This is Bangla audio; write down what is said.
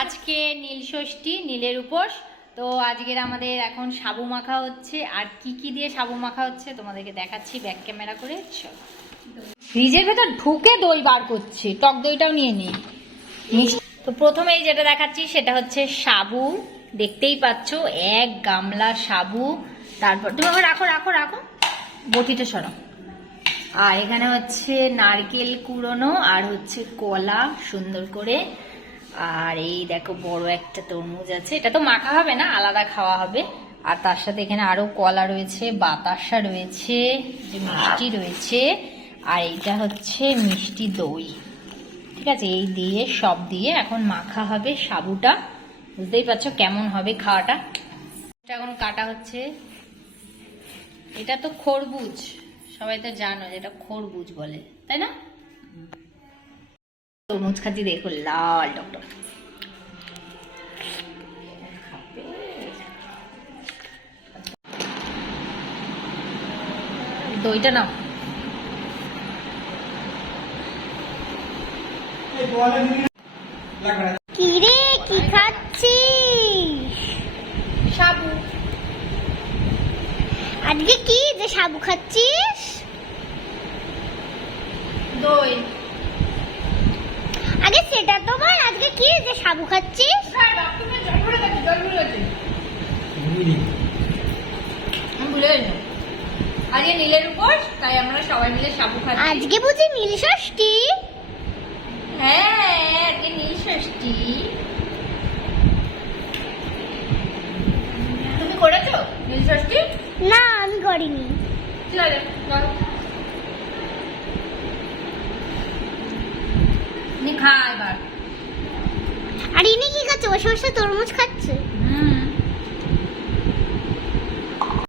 আজকে নীল ষষ্ঠী, নীলের উপোস। তো আজকের আমাদের এখন সাবু মাখা হচ্ছে। আর কি কি দিয়ে সাবু মাখা হচ্ছে তোমাদেরকে দেখাচ্ছি ব্যাক ক্যামেরা করে। ফ্রিজের ভেতর ঢুকে দই বার করছি, টক দইটাও নিয়ে নিই। তো প্রথমেই যেটা দেখাচ্ছি সেটা হচ্ছে সাবু। দেখতেই পাচ্ছ 1 গামলা সাবু। তারপর তুমি আবার রাখো রাখো রাখো, বটিটা সরাও। আর এখানে হচ্ছে নারকেল কুড়োনো আর হচ্ছে কলা সুন্দর করে। আর এই দেখো বড় একটা তরমুজ আছে, এটা তো মাখা হবে না, আলাদা খাওয়া হবে। আর তার সাথে এখানে আরো কলা রয়েছে, বাতাসা রয়েছে, মিষ্টি রয়েছে, আর এইটা হচ্ছে মিষ্টি দই। ঠিক আছে, এই দিয়ে সব দিয়ে এখন মাখা হবে সাবুটা। বুঝতেই পারছো কেমন হবে খাওয়াটা। এখন কাটা হচ্ছে। এটা তো খরবুজ, সবাই তো জানো যেটা খরবুজ বলে, তাই না? তরমুজ খাচ্ছি, দেখো লাল টকটক। দইটা নাও। কি রে, কি খাচ্ছিস? সাবু। আজকে কি যে সাবু খাচ্ছিস? দই। আগে সেটা তো বল, আজকে কি যে সাবু খাচ্ছিস? ভুলে গেলাম আজকে নীলের উপোস, তাই আমরা সবাই মিলে সাবু খাচ্ছি। আজকে বুঝি নীল ষষ্ঠী? হ্যাঁ, আজকে নীল ষষ্ঠী। তুমি করেছো নীল ষষ্ঠী? না, আমি করিনি। চলো চলো নি খা এবার। আর ইনি কি খাচ্ছে? বসে বসে তরমুজ খাচ্ছে।